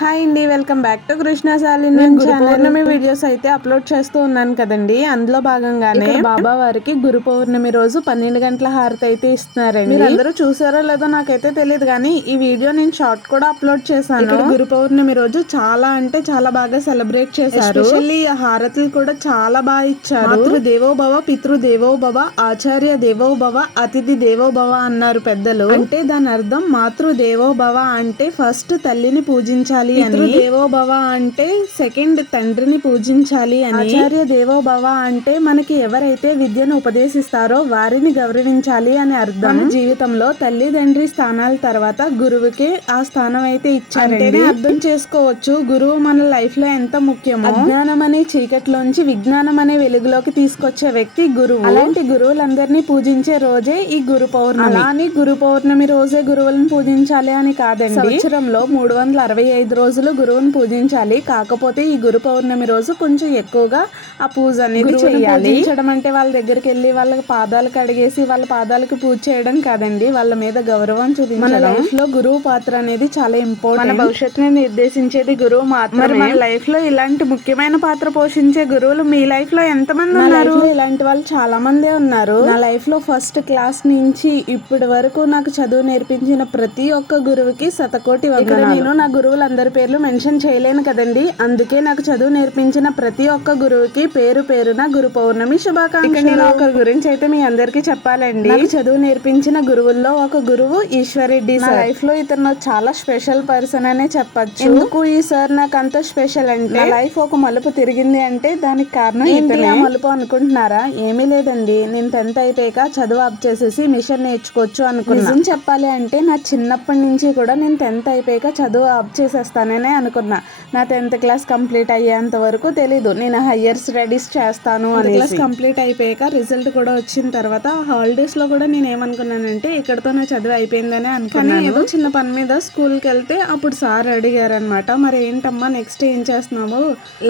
Hi అండి welcome back to Krishna సాలిన్ పౌర్ణమి videos అయితే అప్లోడ్ చేస్తూ ఉన్నాను కదండి. అందులో భాగంగానే బాబా వారికి గురు పౌర్ణమి రోజు పన్నెండు గంటల హారతి అయితే ఇస్తున్నారండి. అందరూ చూసారో లేదో నాకైతే తెలియదు కానీ ఈ వీడియో నేను షార్ట్ కూడా అప్లోడ్ చేశాను. గురు పౌర్ణమి రోజు చాలా అంటే చాలా బాగా సెలబ్రేట్ చేశారు. ఎస్పెషల్లీ హారతులు కూడా చాలా బాగా ఇచ్చారు. మాతృ దేవో భవ పితృ దేవో భవ ఆచార్య దేవో భవ అతిథి దేవో భవ అన్నారు పెద్దలు. అంటే దాని అర్థం మాతృ దేవో భవ అంటే ఫస్ట్ తల్లిని పూజించాలి అని. దేవో భవ అంటే సెకండ్ తండ్రిని పూజించాలి అని. ఆచార్య దేవో భవ అంటే మనకి ఎవరైతే విద్యను ఉపదేశిస్తారో వారిని గౌరవించాలి అని అర్థం. జీవితంలో తల్లిదండ్రి స్థానాల తర్వాత గురువుకి ఆ స్థానం అయితే ఇచ్చారంటే అర్థం చేసుకోవచ్చు. గురువు మన లైఫ్లో ఎంత ముఖ్యమో. అజ్ఞానం అనే చీకట్లోంచి విజ్ఞానం అనే వెలుగులోకి తీసుకొచ్చే వ్యక్తి గురువు. అలాంటి గురువులందరినీ పూజించే రోజే ఈ గురు పౌర్ణమి. అని గురు పౌర్ణమి రోజే గురువులను పూజించాలి అని కాదండి. సంవత్సరంలో మూడు వందల అరవై ఐదు రోజులు గురువుని పూజించాలి. కాకపోతే ఈ గురు పౌర్ణమి రోజు కొంచెం ఎక్కువగా ఆ పూజ అనేది చేయాలి. పూజించడం అంటే వాళ్ళ దగ్గరికి వెళ్ళి వాళ్ళ పాదాలు కడిగేసి వాళ్ళ పాదాలకు పూజ చేయడం కాదండి. వాళ్ళ మీద గౌరవం చూపించడం. మన లైఫ్లో గురువు పాత్ర అనేది చాలా ఇంపార్టెంట్ మన భవిష్యత్తుని నిర్దేశించేది గురువు మాత్రమే. మన లైఫ్లో ఇలాంటి ముఖ్యమైన పాత్ర పోషించే గురువులు మీ లైఫ్లో ఎంత మంది ఉన్నారు? ఇలాంటి వాళ్ళు చాలా మందే ఉన్నారు. నా లైఫ్లో ఫస్ట్ క్లాస్ నుంచి ఇప్పటి వరకు నాకు చదువు నేర్పించిన ప్రతి ఒక్క గురువుకి శతకోటి నేను నా గురువులందరి పేర్లు మెన్షన్ చేయలేను కదండి. అందుకే నాకు చదువు నేర్పించిన ప్రతి ఒక్క గురువుకి పేరు పేరున గురు పౌర్ణమి శుభాకాంక్షలు. నేను ఒకరి గురించి అయితే మీ అందరికి చెప్పాలండి. నాకు చదువు నేర్పించిన గురువుల్లో ఒక గురువు ఈశ్వరెడ్డి సార్. లైఫ్లో ఇతను చాలా స్పెషల్ పర్సన్ అనే చెప్పొచ్చు. ఎందుకు ఈ సార్ నాకు అంత స్పెషల్ అంటే? లైఫ్ ఒక మలుపు తిరిగింది అంటే దానికి కారణం ఆ మలుపు అనుకుంటున్నారా? ఏమీ లేదండి. నేను టెన్త్ అయిపోయాక చదువు ఆప్ చేసేసి మిషన్ నేర్చుకోవచ్చు అనుకున్నా. నిజం చెప్పాలి అంటే నా చిన్నప్పటి నుంచి కూడా నేను టెన్త్ అయిపోయాక చదువు ఆప్ చేసేస్తాననే అనుకున్నా. నా టెన్త్ క్లాస్ కంప్లీట్ అయ్యేంత వరకు తెలీదు. నేను హయ్యర్ స్టడీస్ చేస్తాను అని క్లాస్ కంప్లీట్ అయిపోయాక రిజల్ట్ కూడా వచ్చిన తర్వాత హాలిడేస్లో కూడా నేను ఏమనుకున్నానంటే ఇక్కడతో నా చదువు అయిపోయిందని అనుకున్నాను. ఏదో చిన్న పని మీద స్కూల్కి వెళ్తే అప్పుడు సార్ అడిగారు అనమాట మరి ఏంటమ్మా నెక్స్ట్ ఏం చేస్తున్నావు?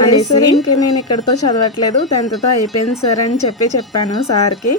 అనేసి ఇంకే నేను ఇక్కడతో చదవట్లేదు టెన్త్తో అయిపోయింది సార్ అని చెప్పి చెప్పాను సార్కి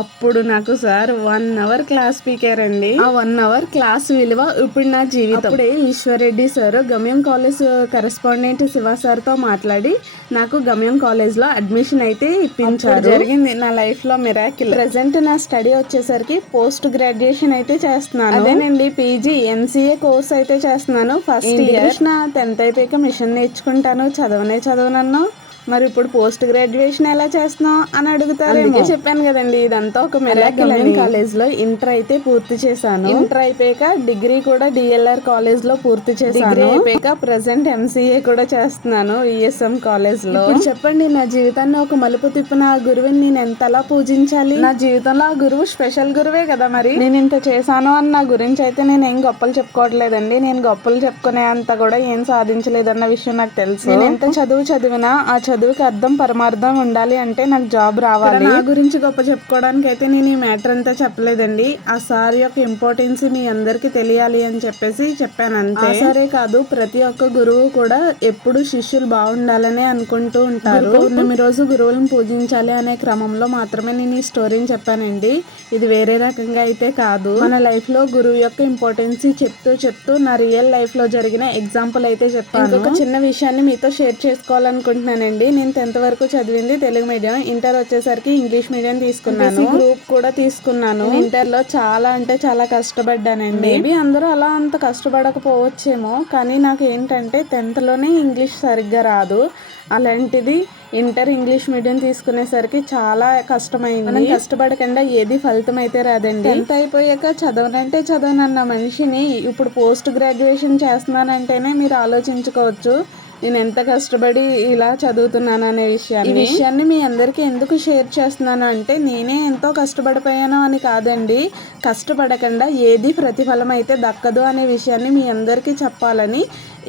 అప్పుడు నాకు సార్ వన్ అవర్ క్లాస్ పీకారండి. ఆ వన్ అవర్ క్లాస్ విలువ ఇప్పుడు నా జీవితం. అప్పుడే Eshwar Reddy sir Gamyam college correspondent Shiva సార్తో మాట్లాడి నాకు గమ్యం కాలేజ్లో అడ్మిషన్ అయితే ఇప్పించారు. జరిగింది నా లైఫ్లో మిరాకిల్ ప్రెసెంట్ నా స్టడీ వచ్చేసరికి పోస్ట్ గ్రాడ్యుయేషన్ అయితే చేస్తున్నాను. అదేనండి. పీజీ ఎంసీఏ కోర్స్ అయితే చేస్తున్నాను. ఫస్ట్ ఇయర్ నా టెన్త్ అయిపోయాక మిషన్ నేర్చుకుంటాను. చదవనే చదవనన్ను. మరి ఇప్పుడు పోస్ట్ గ్రాడ్యుయేషన్ ఎలా చేస్తున్నావు అని అడుగుతారు అందుకే చెప్పాను కదండి ఇదంతా ఒక మెరాకిల్ కాలేజ్లో ఇంటర్ అయితే పూర్తి చేశాను. ఇంటర్ అయిపోయాక డిగ్రీ కూడా డిఎల్ఆర్ కాలేజ్లో పూర్తి చేశాను. డిగ్రీ అయిపోయాక ప్రెసెంట్ ఎంసీఏ కూడా చేస్తున్నాను ఈఎస్ఎం కాలేజ్లో చెప్పండి నా జీవితాన్ని ఒక మలుపు తిప్పిన ఆ గురువుని నేను ఎంతలా పూజించాలి? నా జీవితంలో ఆ గురువు స్పెషల్ గురువే కదా మరి. నేను ఇంత చేశాను అని నా గురించి అయితే నేను ఏం గొప్పలు చెప్పుకోవట్లేదండి. నేను గొప్పలు చెప్పుకునే అంత కూడా ఏం సాధించలేదన్న విషయం నాకు తెలుసు. నేను ఎంత చదువు చదివినా ఆ చదువుకి అర్థం పరమార్థం ఉండాలి అంటే నాకు జాబ్ రావాలి. నా గురించి గొప్ప చెప్పుకోవడానికి అయితే నేను ఈ మ్యాటర్ అంతా చెప్పలేదండి. ఆ సార్ యొక్క ఇంపార్టెన్స్ మీ అందరికి తెలియాలి అని చెప్పేసి చెప్పాను అంతే. సరే కాదు ప్రతి ఒక్క గురువు కూడా ఎప్పుడు శిష్యులు బాగుండాలనే అనుకుంటూ ఉంటారు. పౌర్ణమి రోజు గురువులను పూజించాలి అనే క్రమంలో మాత్రమే నేను ఈ స్టోరీని చెప్పానండి. ఇది వేరే రకంగా అయితే కాదు. మన లైఫ్లో గురువు యొక్క ఇంపార్టెన్స్ చెప్తూ చెప్తూ నా రియల్ లైఫ్లో జరిగిన ఎగ్జాంపుల్ అయితే చెప్పాను. ఒక చిన్న విషయాన్ని మీతో షేర్ చేసుకోవాలనుకుంటున్నానండి. నేను టెన్త్ వరకు చదివింది తెలుగు మీడియం. ఇంటర్ వచ్చేసరికి ఇంగ్లీష్ మీడియం తీసుకున్నాను. గ్రూప్ కూడా తీసుకున్నాను. ఇంటర్లో చాలా అంటే చాలా కష్టపడ్డానండి. మేబీ అందరూ అలా అంత కష్టపడకపోవచ్చేమో కానీ నాకు ఏంటంటే టెన్త్లోనే ఇంగ్లీష్ సరిగ్గా రాదు. అలాంటిది ఇంటర్ ఇంగ్లీష్ మీడియం తీసుకునేసరికి చాలా కష్టమైంది. మనం కష్టపడకుండా ఏది ఫలితం అయితే రాదండి. టెన్త్ అయిపోయాక చదవనంటే చదవనన్న మనిషిని ఇప్పుడు పోస్ట్ గ్రాడ్యుయేషన్ చేస్తున్నానంటేనే మీరు ఆలోచించుకోవచ్చు. నేను ఎంత కష్టపడి ఇలా చదువుతున్నాను అనే విషయాన్ని ఈ విషయాన్ని మీ అందరికీ ఎందుకు షేర్ చేస్తున్నాను అంటే నేనే ఎంతో కష్టపడిపోయాను అని కాదండి. కష్టపడకుండా ఏది ప్రతిఫలం అయితే దక్కదు అనే విషయాన్ని మీ అందరికీ చెప్పాలని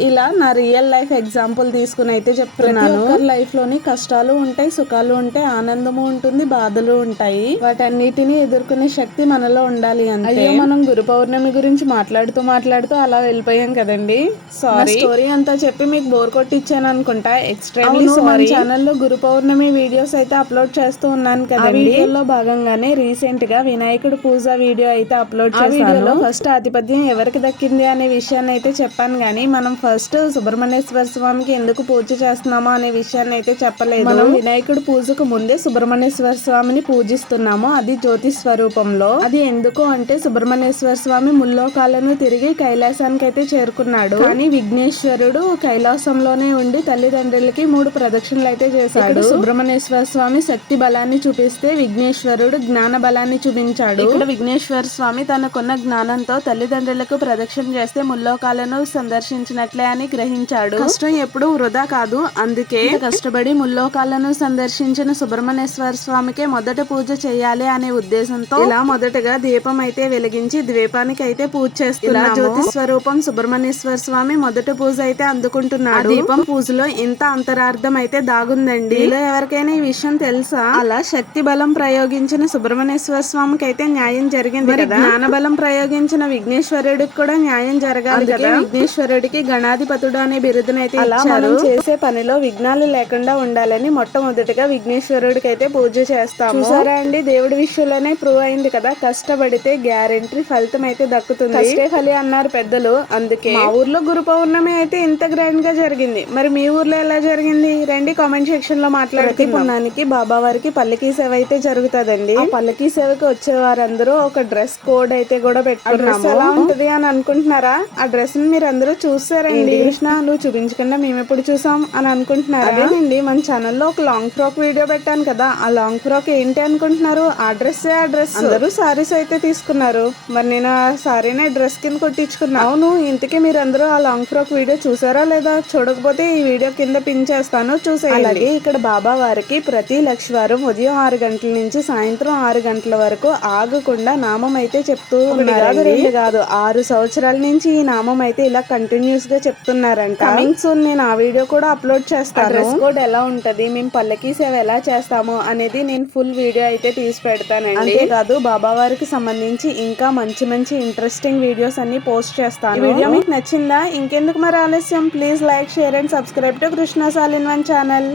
ఇలా నా రియల్ లైఫ్ ఎగ్జాంపుల్ తీసుకుని అయితే చెప్తున్నాను. లైఫ్లోని కష్టాలు ఉంటాయి సుఖాలు ఉంటాయి ఆనందము ఉంటుంది బాధలు ఉంటాయి. వాటన్నిటిని ఎదుర్కొనే శక్తి మనలో ఉండాలి అంటే. మనం గురు పౌర్ణమి గురించి మాట్లాడుతూ మాట్లాడుతూ అలా వెళ్ళిపోయాం కదండి. సారీ స్టోరీ అంతా చెప్పి మీకు బోర్ కొట్టించాను అనుకుంటా. ఎక్స్ట్రీమ్లీ సారీ ఛానల్లో గురు పౌర్ణమి వీడియోస్ అయితే అప్లోడ్ చేస్తూ ఉన్నాను కదా వీడియోలో భాగంగానే రీసెంట్గా వినాయకుడు పూజ వీడియో అయితే అప్లోడ్ చేశాను. ఫస్ట్ ఆధిపత్యం ఎవరికి దక్కింది అనే విషయాన్ని అయితే చెప్పాను కానీ మనం ఫస్ట్ సుబ్రహ్మణ్యేశ్వర స్వామికి ఎందుకు పూజ చేస్తున్నామో అనే విషయాన్ని అయితే చెప్పలేదు. మనం వినాయకుడు పూజకు ముందే సుబ్రహ్మణ్యేశ్వర స్వామిని పూజిస్తున్నాము. అది జ్యోతి స్వరూపంలో. అది ఎందుకు అంటే సుబ్రహ్మణ్యేశ్వర స్వామి ముల్లోకాలను తిరిగి కైలాసానికి అయితే చేరుకున్నాడు. కానీ విఘ్నేశ్వరుడు కైలాసంలోనే ఉండి తల్లిదండ్రులకి మూడు ప్రదక్షిణలు అయితే చేశాడు. సుబ్రహ్మణ్యేశ్వర స్వామి శక్తి బలాన్ని చూపిస్తే విఘ్నేశ్వరుడు జ్ఞాన బలాన్ని చూపించాడు. ఇక్కడ విఘ్నేశ్వర స్వామి తనకున్న జ్ఞానంతో తల్లిదండ్రులకు ప్రదక్షిణ చేస్తే ముల్లోకాలను సందర్శించినట్లే అని గ్రహించాడు. కష్టం ఎప్పుడు వృధా కాదు. అందుకే కష్టపడి ముల్లోకాలను సందర్శించిన సుబ్రహ్మణ్యేశ్వర స్వామికే మొదట పూజ చేయాలి అనే ఉద్దేశంతో ఇలా మొదటగా దీపం అయితే వెలిగించి ద్వీపానికి అయితే పూజ చేస్తున్నారు జ్యోతి స్వరూపం సుబ్రహ్మణ్యేశ్వర స్వామి మొదట పూజ అయితే అందుకుంటున్నాడు. దీపం పూజలో ఇంత అంతరార్థం అయితే దాగుందండి. ఇలా ఎవరికైనా ఈ విషయం తెలుసా? అలా శక్తి బలం ప్రయోగించిన సుబ్రహ్మణ్యేశ్వర స్వామికి అయితే న్యాయం జరిగింది కదా? జ్ఞాన బలం ప్రయోగించిన విఘ్నేశ్వరుడికి కూడా న్యాయం జరగాలి కదా? విఘ్నేశ్వరుడికి గణాధిపతుడు అనే బిరుదునైతే అలా మనం చేసే పనిలో విఘ్నాలు లేకుండా ఉండాలని మొట్టమొదటిగా విఘ్నేశ్వరుడికి అయితే పూజ చేస్తాము. చూసారా అండి? దేవుడి విషయంలోనే ప్రూవ్ అయింది కదా. కష్టపడితే గ్యారెంటీ ఫలితం అయితే దక్కుతుంది. కష్టే ఫలి అన్నారు పెద్దలు. అందుకే మా ఊర్లో గురు పౌర్ణమి అయితే ఇంత గ్రాండ్గా జరిగింది. మరి మీ ఊర్లో ఎలా జరిగింది? రండి కామెంట్ సెక్షన్లో మాట్లాడుకున్నానికి బాబా వారికి పల్లకీ సేవ అయితే జరుగుతుందండి. పల్లకీ సేవకి వచ్చే వారందరూ ఒక డ్రెస్ కోడ్ అయితే కూడా పెట్టుకున్నాము. ఎలా ఉంటది అని అనుకుంటున్నారా? ఆ డ్రెస్ని మీరు అందరూ చూసారండి కృష్ణ? నువ్వు చూపించకుండా మేము ఎప్పుడు చూసాం అని అనుకుంటున్నారా? అదేనండి మన ఛానల్లో ఒక లాంగ్ ఫ్రాక్ వీడియో పెట్టాను కదా. ఆ లాంగ్ ఫ్రాక్ ఏంటి అనుకుంటున్నారు? ఆ డ్రెస్ ఆ డ్రెస్ అందరూ సారీస్ అయితే తీసుకున్నారు. మరి నేను ఆ సారీనే డ్రెస్ కింద కొట్టించుకున్నా. అవును ఇంతకీ మీరు అందరూ ఆ లాంగ్ ఫ్రాక్ వీడియో చూసారా లేదా? చూడకపోతే ఈ వీడియో కింద పిన్ చేస్తాను చూసేయండి. అలాగే ఇక్కడ బాబా వారికి ప్రతి లక్షవారం ఉదయం ఆరు గంటల నుంచి సాయంత్రం ఆరు గంటల వరకు ఆగకుండా నామం అయితే చెప్తూ ఉన్నారు కాదు ఆరు సంవత్సరాల నుంచి ఈ నామం అయితే ఇలా కంటిన్యూస్గా చెప్తున్నారంట. కమింగ్ సూన్ నేను ఆ వీడియో కూడా అప్లోడ్ చేస్తాను. డ్రెస్ కోడ్ ఎలా ఉంటది? మేము పల్లకి సేవ ఎలా చేస్తాము అనేది నేను ఫుల్ వీడియో అయితే తీసి పెడతానండి. అంతేకాదు బాబా వారికి సంబంధించి ఇంకా మంచి మంచి ఇంట్రెస్టింగ్ వీడియోస్ అన్ని పోస్ట్ చేస్తాను. వీడియో మీకు నచ్చిందా? ఇంకెందుకు మరి ఆలస్యం? Please like share and subscribe to Krishna సాలిన్ one channel